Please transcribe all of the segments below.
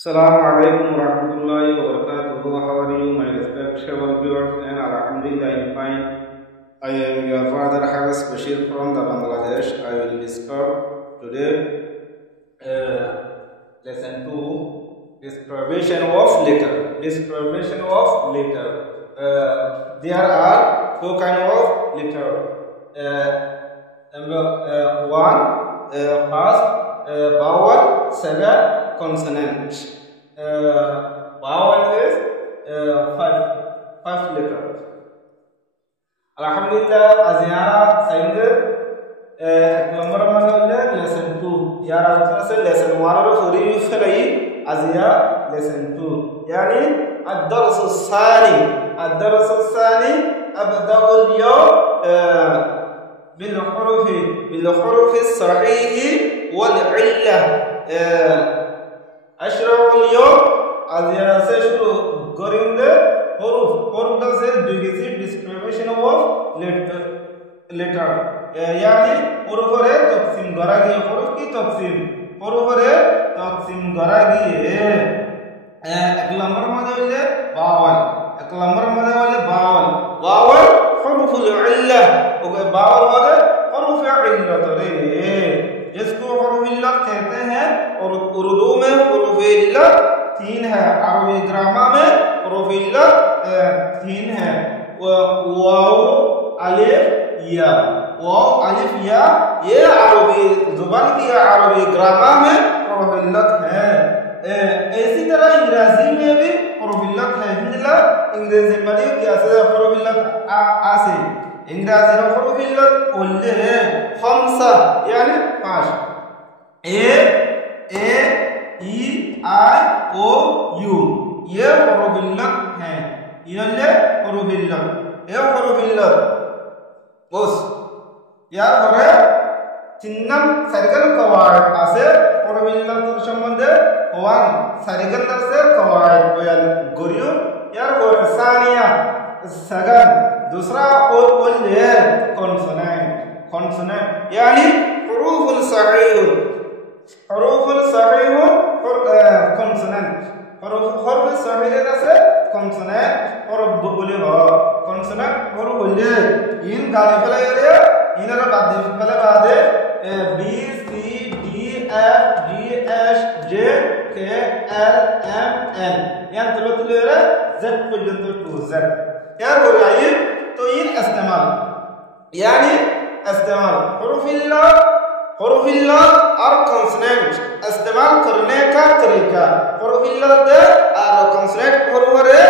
Assalamu alaikum warahmatullahi wabarakatuh. How are you, my respectable viewers? And Alhamdulillah, I'm fine. I am your father Hagas Bashir from the Bangladesh. I will discuss today lesson 2, description of letter. Description of letter. There are two kinds of letter. Number one, first vowel, second consonant. Vowel is five letters. Alhamdulillah, Aziara signed number one lesson 2. Yara lesson 1 or 3 Fai Azia lesson 2. Yani الدرس الثاني أبدأ اليوم بالحروف الصحيح والعلة. أشرح اليوم أزيانا سيشرو قرين ده حروف ده سيد بيجيسي description of letter. يعني حروف ره تقسيم غراغي حروف की حروف ره تقسيم غراغي एक number मध्ये होले vowel. एक number मध्ये होले vowel حروف العلة. Okay vowel मध्ये حروف العلة रे जिसको حروف العلة कहते हैं और उर्दू में حروف العلة 3 है. अरबी ग्रामर में حروف العلة 3 है. वाव अलिफ या ये अरबी जुबान की अरबी ग्रामर में حروف العلة है. इसी तरह अंग्रेजी में भी حروف العلة है. इंग्लिश में भी कैसे حروف العلة आसे इंग्रेजी में حروف العلة قلنا 5 يعني 5. A E I O U ये حروف العلة हैं. ये حروف العلة. ये حروف العلة बस यार होरे चिन्नम सरगल कवायद आसे حروف العلة संबंध होवान सरगल से कवायद बयान गोरियो यार होरे सानिया सगन दूसरा और ये consonant यानी حروف صحيح और consonant حروف صحيح से consonant और बोले हो consonant और बोले इन गाने पहले ये इनर बाद B C D F G H J K L M N यानी तुलो ये Z पर्यंत 2Z यार हो रहा है. तो ये इस्तेमाल यानी حروف العلة और consonant इस्तेमाल करने का तरीका. حروف العلة और consonant حروف रे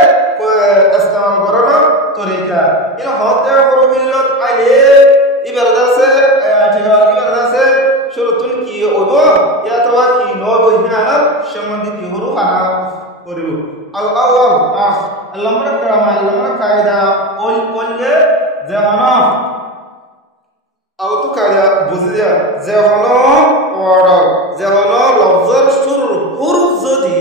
इस्तेमाल करने तरीका इन होते حروف العلة अलिफ इबारत से शुरुतुन की ओदो या तवा की नो बहिना संबंधित حروف आना करू. al-awwal al-lamra kaida olle zehana auto kaida buzia zehana order zehana lafzar shur huruf zodi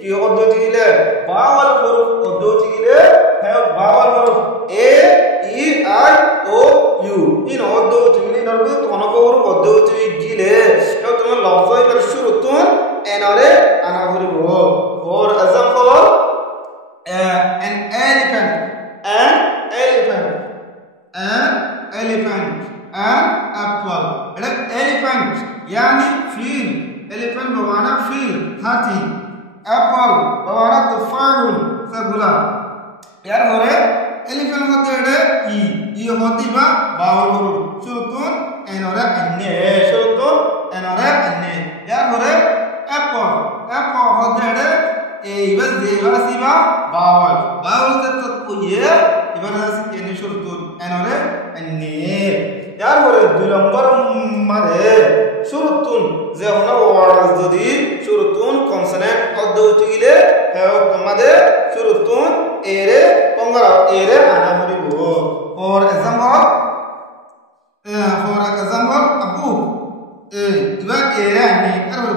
ki oddoti ile vowel huruf oddoti ile have vowel huruf a e I o u in oddoti ile narbu tonako huruf oddoti ile to tuma lafzar ber shurutun enare ana huruf. For example, an elephant, an apple. Elephant यानी feel. elephant Bawana feel हाथी. apple Bawana तुफाहुल सगुला. यार हो रहे elephant होते हैं ई होती बा बावल हो शुरुतुन एनोरे अन्ने यार हो रहे apple होते हैं इबस देवासीबा बावल से तो ये इबस केने शुरुतुन एनोरे अन्ने यार होरे 2 नंबर मादे शुरुतुन जेवना वार्ड्स ददी शुरुतुन कॉन्सोनेंट अदोटिले हेव मादे शुरुतुन एरे पंगरा एरे आना हरिबो. फॉर एग्जांपल अबू इबा एरे अन्ने अरे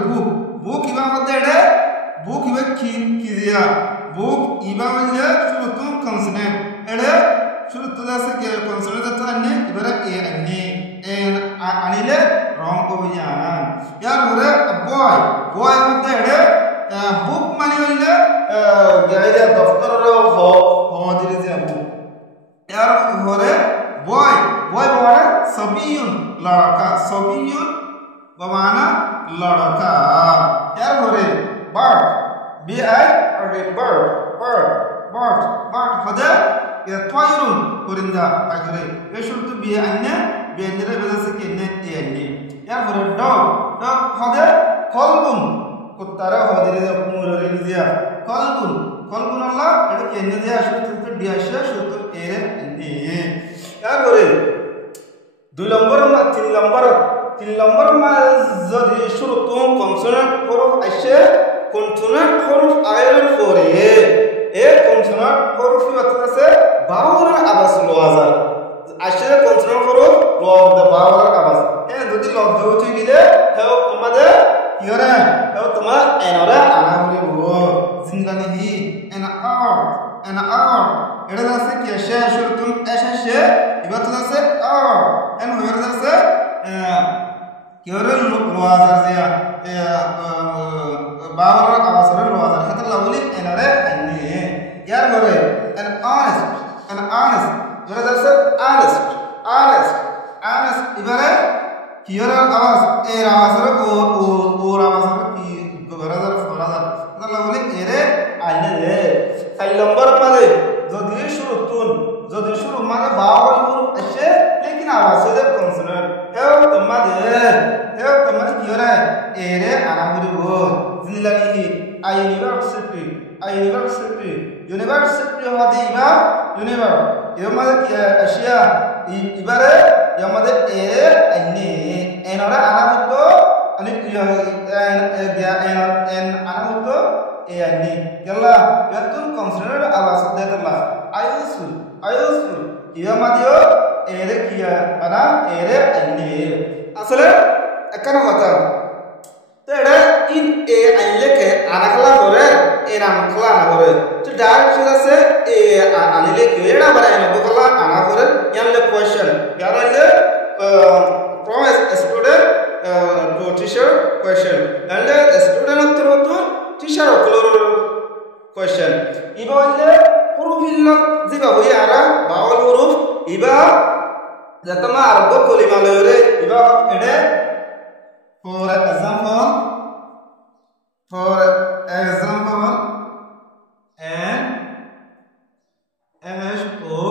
बुक इबा होते हैं बुक इबा किदिया बुक इबा वल्ले शुरुतुन कॉन्सोनेंट एरे शुरुतुन से के कॉन्सोनेंट तो अन्ने इबरा ए अन्ने एन अनिले रॉन्ग को भी जाना यार होरे बॉय होते हैं BI عربي bird هذا طائر পরিন্দা আগে এই শুরুতে BI আইনা BI এর বেজাছে কেনে এনে এরপরে dog হদে কলবুন কুত্তারা হদে মুররে দিয়া কলবুন আল্লাহ এটা কেনে দিয়া শুরুতে ডি আসে শুরুতে এর এনে এরপরে 2 নম্বর না 3 নম্বর মা যদি শুরুতে কনসোনেন্ট হরফ আসে কনসোনেন্ট হরফ আয়ের পরে এই কনসোনেন্ট হরফ আছে বাউলের আওয়াজ লোয়াজার আসে কনসোনেন্ট হরফ লব বাউলের আওয়াজ হ্যাঁ যদি লব উঠে গেলে তাও আমাদের কি হবে তাও তোমার এনরা আনা হইব জিন্দানিহি এনা আর এটা আছে কি আসে শুরুতে আসে এবার তো আছে আর এন হয়ে আছে কি হলো লোয়াজার জিয়া বাউলের আওয়াজের লোয়াজার হাতে লাগলি এনরে আইনি यार बोले an honest যেটা আছে honest এবারে কি এর আওয়াজ এর আওয়াজের ওর আওয়াজের কি গরাদার ফরাদার তাহলে বলে এরে আইনে রে 4 নম্বর মানে যদি শুরু মানে বাউল হরফ আসে लेकिन আওয়াজের কনসোনেন্ট হেও তোমাদের কি এরে এরে আনা হইব জিলালিহি ইউনিভার্সিটি হতে ইউনিভার এর মধ্যে কি আসিয়া ইবারে এর মধ্যে এ আইনি এনরা আনা হতো আনি এন আনা হতো এ আইনি গেলা এতুন কনসোনেন্ট আওয়াজ দেতলা আইউসফুল এর মধ্যে এরে কিয়া আনা এরে আইনি আসলে একানা কথা তো এটা ইন এ আইলে কে আনাখলা করে এ নাম খলা না করে তো ডাইরেক্ট আছে এ আনিলে কে এটা বারে না বকলা আনা করে ইয়ানলে কোশ্চেন ইয়ার আইলে from a student to teacher question and student উত্তর হতো টিচার ক্লোর কোশ্চেন ইবা হইলে হরফিল্লা জিবা হই আরা বাউল হরফ ইবা যতমা আরব কলিমা লয়রে ইবা এডে for example N S O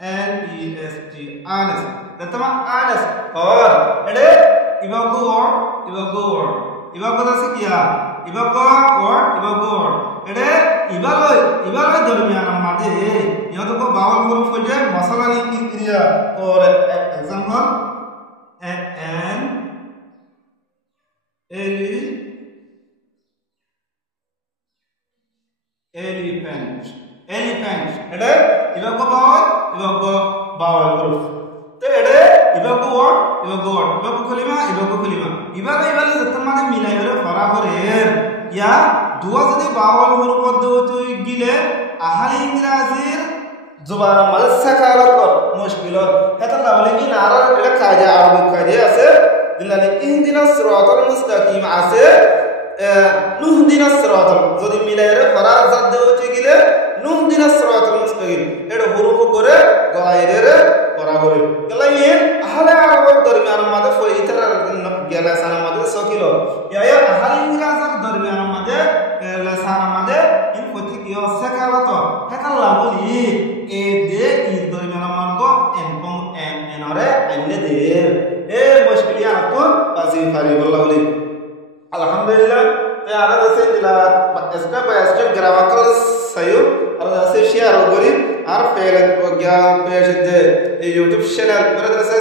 N E S T honest datama honest और एडे इबागो word इबागो से किया इबागो word एडे इबालो दरमियान मादे यह तो को बावल हरफ हो जाए मसाला नहीं क्रिया और एग्जांपल N elephant এটা ইবাগো বাওয়াল হরফ তো এটা ইবাগো word ইবাগো কলিমা ইবাগো যতমানে মিলাই হলে ফরা করে ইয়া দুয়া যদি বাওয়াল হরফ পদ্ধতি গিলে আহালি ইংরেজির জবান মানে সাকারাত মুশকিল এটা না বলে কি না আর এটা কায়দা আরবি কায়দা আছে দিলানি ইহদিনাস সিরাতাল মুস্তাকিম আছে নুহদিনাস সিরাতাল যদি মিলাইরে ফরাজ জাদ দেওতে গেলে নুহদিনাস সিরাতাল মুস্তাকিম এটা হরফ করে গলাইরে পড়া করে গলাইন আহলে আরব দরমিয়ান মাঝে ফইতার গেলাসান মাঝে সকিল ইয়া আহলে ইংরেজির দরমিয়ান মাঝে লাসান মাঝে ইন ফতি কি সাকারাত হাকাল্লা বলি এ দে ই দরমিয়ান মাঝে এনরে আইনে দে এ মুশকিলিয়া তো বাসি ফারি বলা বলি alhamdulillah te ara dase dila step by step grammatical sayo ara dase share kori ar fail gya page de youtube channel pore dase